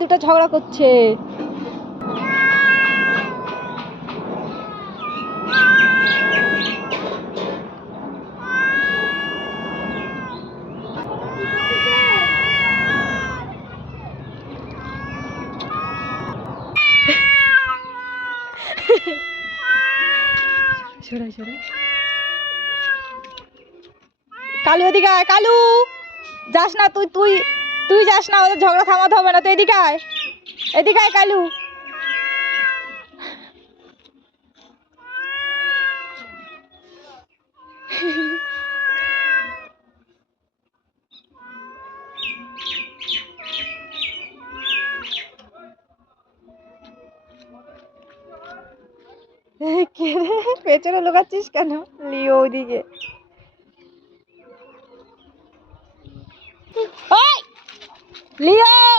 দুটো ঝগড়া করছে। কালু এদিকে আয়, কালু যাস না, তুই তুই তুই যাস না, ওদের ঝগড়া থামাতে হবে না, তুই এদিকে আয়, এদিকে আয় কালু। পেছনে লুকাচ্ছিস কেন? লিও ওইদিকে। লিও